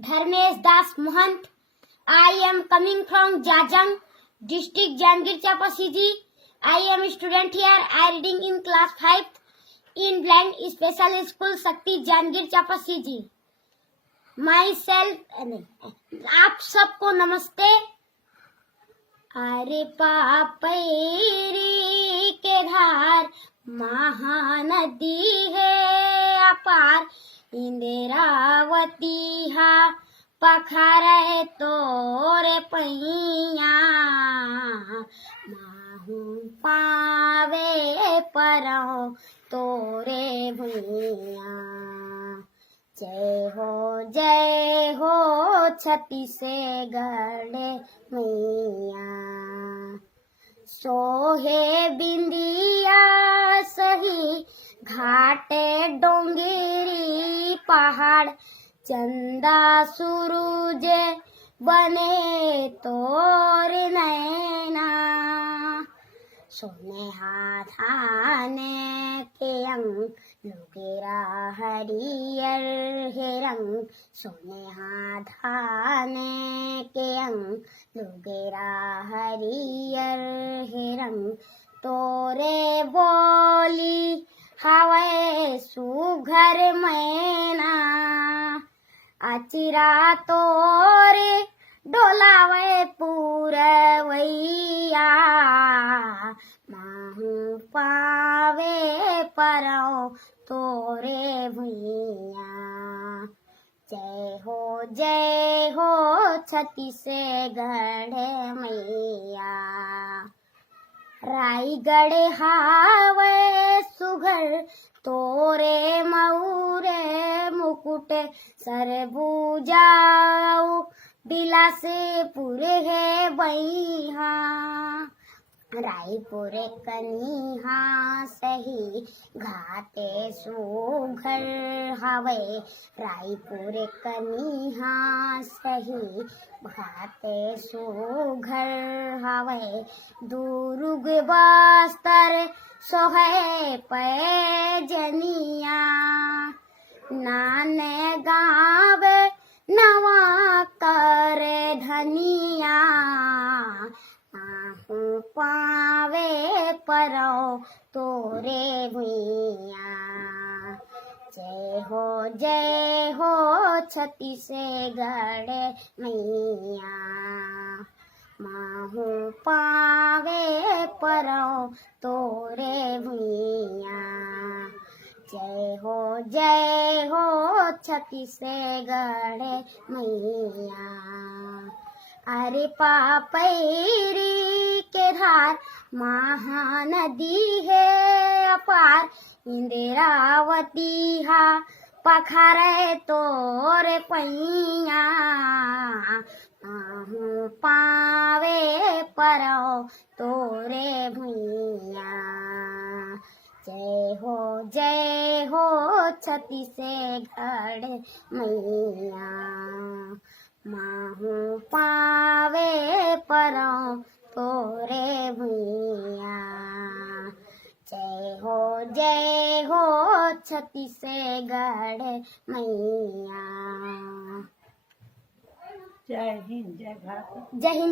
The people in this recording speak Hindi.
Dharmesh Das Mohant. I am coming from Jajang, district Jangir Chapa City. I am a student here. I am reading in class 5 in Blind Special School Sakti Jangir Chapa City. Myself, आप सबको नमस्ते। अरे पापैरी के धार महानदी है अपार, इंदिरावती हा पखारे तोरे पैया, माहू पावे परौ तोरे भैया। जय हो छत्तीसगढ़ मैया। सोहे बिंदिया सही घाटे डोंगरी पहाड़, चंदा सूरज बने तोर नैना। सोने हाथाने के अंग लुगेरा हरियर है रंग, सोने हाथाने के अंग लुगेरा हरियर है रंग। तोरे बोली हवे सुघर मैना, अचिरा तोरे डोलावे पूरवैया, माहू पावे परौ तोरे भैया। जय हो छत्तीसगढ़ मैया। रायगढ़ हावे सुघर तोरे मऊरे मुकुट, सरबूजाऊ बिलासपुर है बैहा। रायपुर कनिहा सही घाटे सुघर हवे, रायपुर कनिहा सही घाटे सुघर हवे। दुर्ग बस्तर सोहे पैजनिया, नाने गावे नवा कर धनिया, आहू पावे परौ तोरे भैया। जय हो छत्तीसगढ़ मैया, माहू पावे परौ तोरे भैया। जय हो छत्तीसगढ़ मैया। अरे पापैरी के धार महानदी है अपार, इंदिरावती हा पखारे तोरे पैया, आहू पावे परौ तोरे भैया। जय हो छत्तीसगढ़ मैया, माहू पावे परौ तोरे भैया। जय हो छत्तीसगढ़ मैया। जय हिंद, जय भारत। जय हिंद।